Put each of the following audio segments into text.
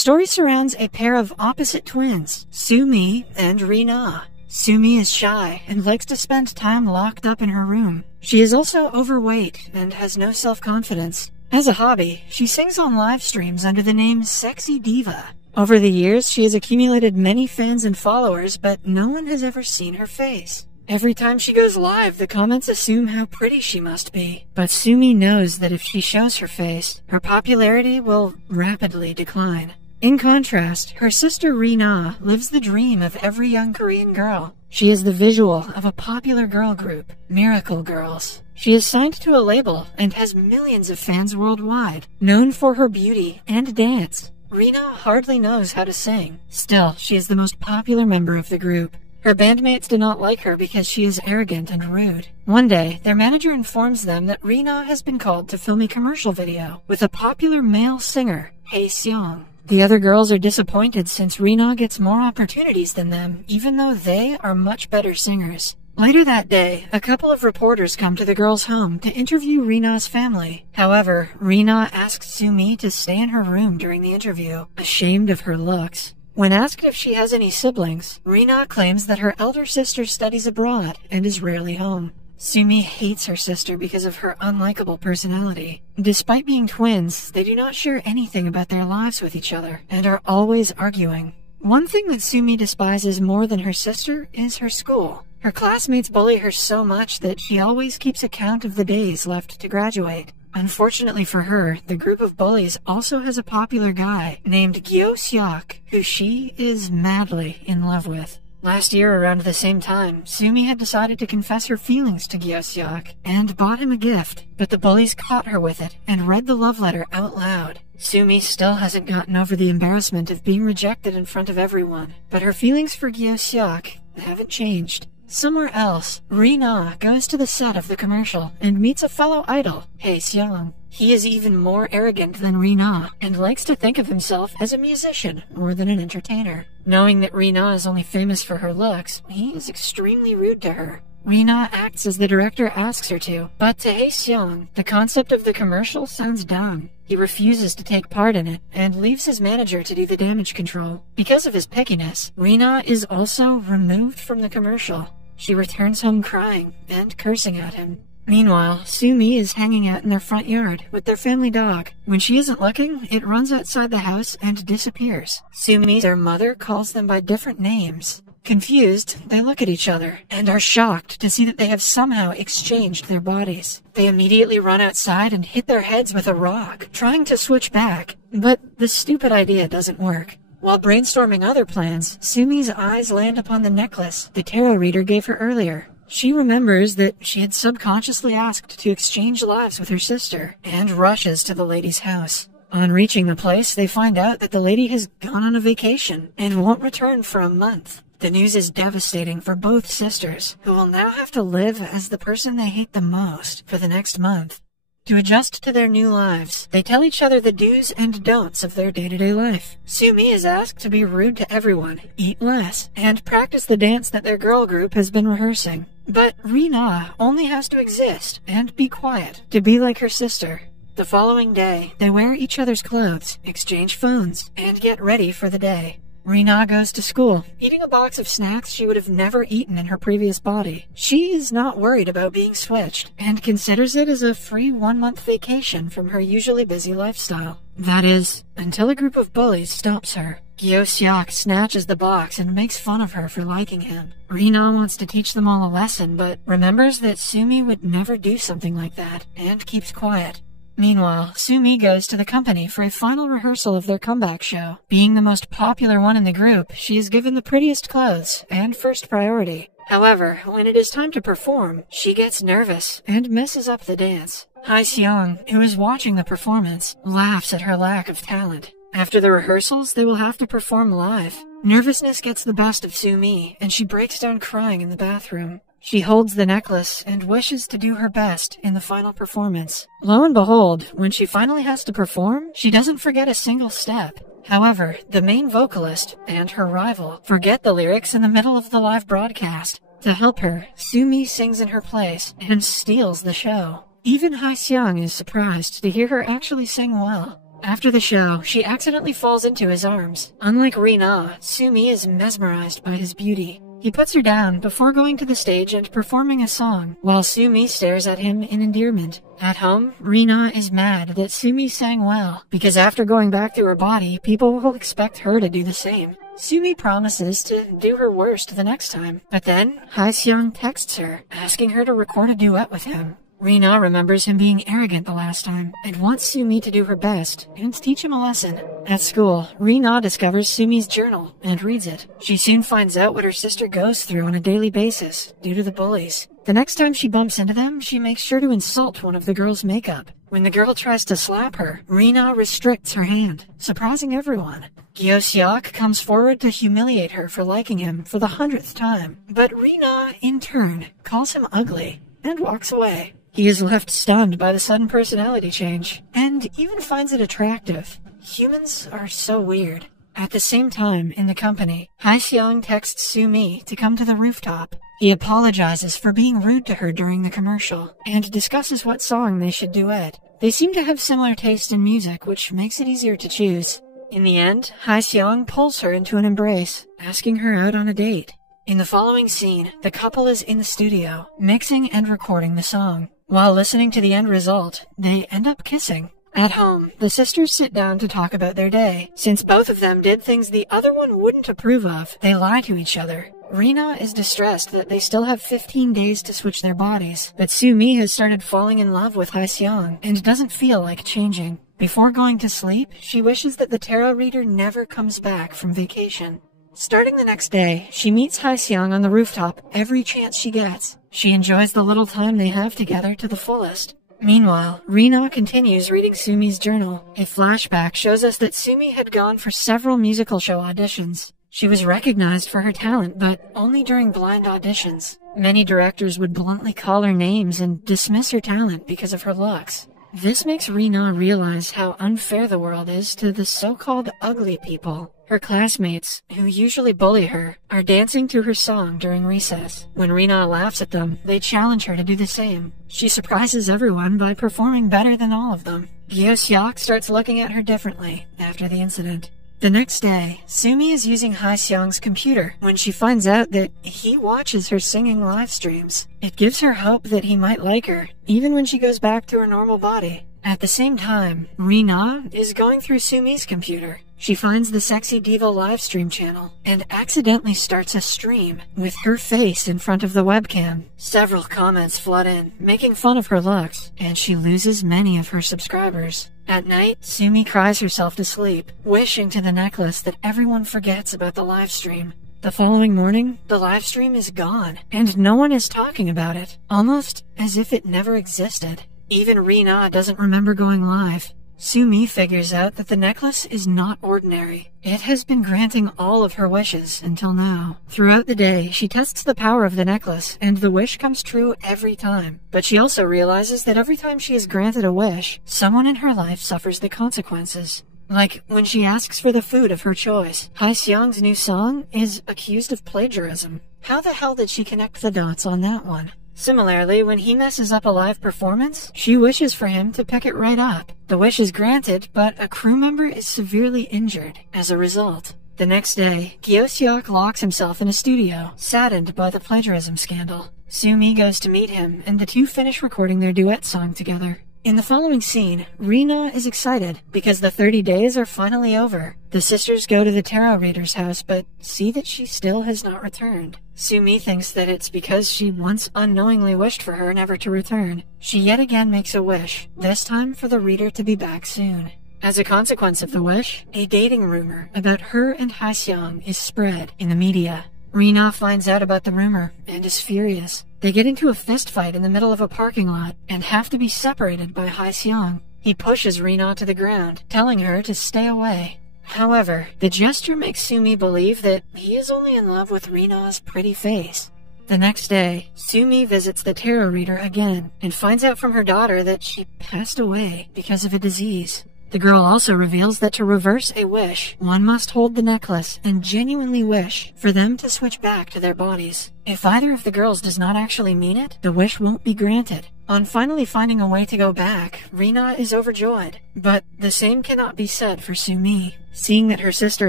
Story surrounds a pair of opposite twins, Sumi and Rina. Sumi is shy and likes to spend time locked up in her room. She is also overweight and has no self-confidence. As a hobby, she sings on live streams under the name Sexy Diva. Over the years, she has accumulated many fans and followers, but no one has ever seen her face. Every time she goes live, the comments assume how pretty she must be. But Sumi knows that if she shows her face, her popularity will rapidly decline. In contrast, her sister Rina lives the dream of every young Korean girl. She is the visual of a popular girl group, Miracle Girls. She is signed to a label and has millions of fans worldwide, known for her beauty and dance. Rina hardly knows how to sing. Still, she is the most popular member of the group. Her bandmates do not like her because she is arrogant and rude. One day, their manager informs them that Rina has been called to film a commercial video with a popular male singer, Hae Seong. The other girls are disappointed since Rina gets more opportunities than them, even though they are much better singers. Later that day, a couple of reporters come to the girls' home to interview Rina's family. However, Rina asks Sumi to stay in her room during the interview, ashamed of her looks. When asked if she has any siblings, Rina claims that her elder sister studies abroad and is rarely home. Sumi hates her sister because of her unlikable personality. Despite being twins, they do not share anything about their lives with each other and are always arguing. One thing that Sumi despises more than her sister is her school. Her classmates bully her so much that she always keeps account of the days left to graduate. Unfortunately for her, the group of bullies also has a popular guy named Gyo Seok, who she is madly in love with. Last year, around the same time, Sumi had decided to confess her feelings to Gyo Seok and bought him a gift, but the bullies caught her with it and read the love letter out loud. Sumi still hasn't gotten over the embarrassment of being rejected in front of everyone, but her feelings for Gyo Seok haven't changed. Somewhere else, Rina goes to the set of the commercial and meets a fellow idol, Hae Seong. He is even more arrogant than Rina and likes to think of himself as a musician more than an entertainer. Knowing that Rina is only famous for her looks, he is extremely rude to her. Rina acts as the director asks her to, but to Hae Seong, the concept of the commercial sounds dumb. He refuses to take part in it and leaves his manager to do the damage control. Because of his pickiness, Rina is also removed from the commercial. She returns home crying and cursing at him. Meanwhile, Sumi is hanging out in their front yard with their family dog. When she isn't looking, it runs outside the house and disappears. Sumi's their mother calls them by different names. Confused, they look at each other and are shocked to see that they have somehow exchanged their bodies. They immediately run outside and hit their heads with a rock, trying to switch back. But the stupid idea doesn't work. While brainstorming other plans, Sumi's eyes land upon the necklace the tarot reader gave her earlier. She remembers that she had subconsciously asked to exchange lives with her sister, and rushes to the lady's house. On reaching the place, they find out that the lady has gone on a vacation and won't return for a month. The news is devastating for both sisters, who will now have to live as the person they hate the most for the next month. To adjust to their new lives, they tell each other the do's and don'ts of their day-to-day life. Sumi is asked to be rude to everyone, eat less, and practice the dance that their girl group has been rehearsing. But Rina only has to exist and be quiet to be like her sister. The following day, they wear each other's clothes, exchange phones, and get ready for the day. Rina goes to school, eating a box of snacks she would have never eaten in her previous body. She is not worried about being switched, and considers it as a free 1-month vacation from her usually busy lifestyle. That is, until a group of bullies stops her. Gyo Seok snatches the box and makes fun of her for liking him. Rina wants to teach them all a lesson, but remembers that Sumi would never do something like that, and keeps quiet. Meanwhile, Sumi goes to the company for a final rehearsal of their comeback show. Being the most popular one in the group, she is given the prettiest clothes and first priority. However, when it is time to perform, she gets nervous and messes up the dance. Hae Seong, who is watching the performance, laughs at her lack of talent. After the rehearsals, they will have to perform live. Nervousness gets the best of Sumi, and she breaks down crying in the bathroom. She holds the necklace and wishes to do her best in the final performance. Lo and behold, when she finally has to perform, she doesn't forget a single step. However, the main vocalist and her rival forget the lyrics in the middle of the live broadcast. To help her, Sumi sings in her place and steals the show. Even Hae Seong is surprised to hear her actually sing well. After the show, she accidentally falls into his arms. Unlike Rina, Sumi is mesmerized by his beauty. He puts her down before going to the stage and performing a song, while Sumi stares at him in endearment. At home, Rina is mad that Sumi sang well, because after going back to her body, people will expect her to do the same. Sumi promises to do her worst the next time, but then Hae-seong texts her, asking her to record a duet with him. Rina remembers him being arrogant the last time, and wants Sumi to do her best and teach him a lesson. At school, Rina discovers Sumi's journal and reads it. She soon finds out what her sister goes through on a daily basis due to the bullies. The next time she bumps into them, she makes sure to insult one of the girls' makeup. When the girl tries to slap her, Rina restricts her hand, surprising everyone. Gyo-seok comes forward to humiliate her for liking him for the 100th time, but Rina, in turn, calls him ugly and walks away. He is left stunned by the sudden personality change, and even finds it attractive. Humans are so weird. At the same time, in the company, Hae-seong texts Sumi to come to the rooftop. He apologizes for being rude to her during the commercial, and discusses what song they should duet. They seem to have similar taste in music, which makes it easier to choose. In the end, Hae-seong pulls her into an embrace, asking her out on a date. In the following scene, the couple is in the studio, mixing and recording the song. While listening to the end result, they end up kissing. At home, the sisters sit down to talk about their day. Since both of them did things the other one wouldn't approve of, they lie to each other. Rina is distressed that they still have 15 days to switch their bodies, but Sumi has started falling in love with Hae-seong and doesn't feel like changing. Before going to sleep, she wishes that the tarot reader never comes back from vacation. Starting the next day, she meets Hae-seong on the rooftop every chance she gets. She enjoys the little time they have together to the fullest. Meanwhile, Rina continues reading Sumi's journal. A flashback shows us that Sumi had gone for several musical show auditions. She was recognized for her talent, but only during blind auditions. Many directors would bluntly call her names and dismiss her talent because of her looks. This makes Rina realize how unfair the world is to the so-called ugly people. Her classmates, who usually bully her, are dancing to her song during recess. When Rina laughs at them, they challenge her to do the same. She surprises everyone by performing better than all of them. Gyo-seok starts looking at her differently after the incident. The next day, Sumi is using Hae-seong's computer when she finds out that he watches her singing live streams. It gives her hope that he might like her, even when she goes back to her normal body. At the same time, Rina is going through Sumi's computer. She finds the Sexy Diva livestream channel and accidentally starts a stream with her face in front of the webcam. Several comments flood in, making fun of her looks, and she loses many of her subscribers. At night, Sumi cries herself to sleep, wishing to the necklace that everyone forgets about the livestream. The following morning, the livestream is gone, and no one is talking about it, almost as if it never existed. Even Rina doesn't remember going live. Sumi figures out that the necklace is not ordinary. It has been granting all of her wishes until now. Throughout the day, she tests the power of the necklace, and the wish comes true every time. But she also realizes that every time she is granted a wish, someone in her life suffers the consequences. Like when she asks for the food of her choice. Hae-seong's new song is accused of plagiarism. How the hell did she connect the dots on that one? Similarly, when he messes up a live performance, she wishes for him to pick it right up. The wish is granted, but a crew member is severely injured as a result. The next day, Gyo-seok locks himself in a studio, saddened by the plagiarism scandal. Sumi goes to meet him, and the two finish recording their duet song together. In the following scene, Rina is excited because the 30 days are finally over. The sisters go to the tarot reader's house, but see that she still has not returned. Sumi thinks that it's because she once unknowingly wished for her never to return. She yet again makes a wish, this time for the reader to be back soon. As a consequence of the wish, a dating rumor about her and Hae-seong is spread in the media. Rina finds out about the rumor and is furious. They get into a fistfight in the middle of a parking lot and have to be separated by Hae-seong. He pushes Rina to the ground, telling her to stay away. However, the gesture makes Sumi believe that he is only in love with Rina's pretty face. The next day, Sumi visits the tarot reader again and finds out from her daughter that she passed away because of a disease. The girl also reveals that to reverse a wish, one must hold the necklace and genuinely wish for them to switch back to their bodies. If either of the girls does not actually mean it, the wish won't be granted. On finally finding a way to go back, Rina is overjoyed, but the same cannot be said for Sumi. Seeing that her sister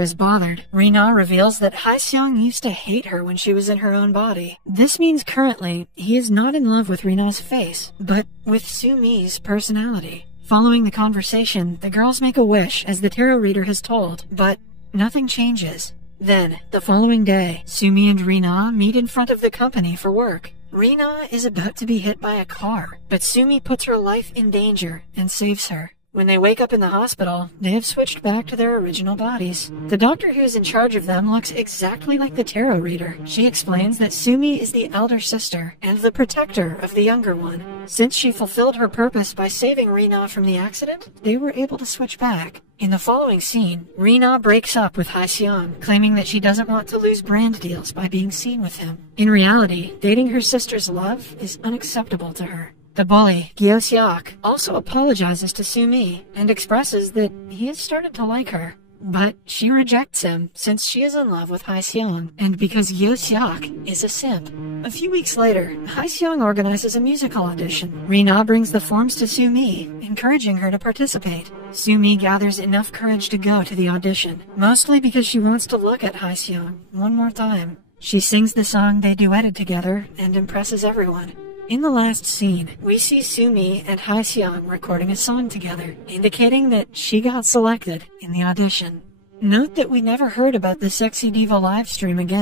is bothered, Rina reveals that Haseong used to hate her when she was in her own body. This means currently, he is not in love with Rina's face, but with Sumi's personality. Following the conversation, the girls make a wish as the tarot reader has told, but nothing changes. Then, the following day, Sumi and Rina meet in front of the company for work. Rina is about to be hit by a car, but Sumi puts her life in danger and saves her. When they wake up in the hospital, they have switched back to their original bodies. The doctor who is in charge of them looks exactly like the tarot reader. She explains that Sumi is the elder sister and the protector of the younger one. Since she fulfilled her purpose by saving Rina from the accident, they were able to switch back. In the following scene, Rina breaks up with Haseong, claiming that she doesn't want to lose brand deals by being seen with him. In reality, dating her sister's love is unacceptable to her. The bully, Gyo-seok, also apologizes to Sumi and expresses that he has started to like her. But she rejects him since she is in love with Haseong and because Gyo-seok is a simp. A few weeks later, Haseong organizes a musical audition. Rina brings the forms to Sumi, encouraging her to participate. Sumi gathers enough courage to go to the audition, mostly because she wants to look at Haseong one more time. She sings the song they duetted together and impresses everyone. In the last scene, we see Sumi and Haseong recording a song together, indicating that she got selected in the audition. Note that we never heard about the Sexy Diva livestream again.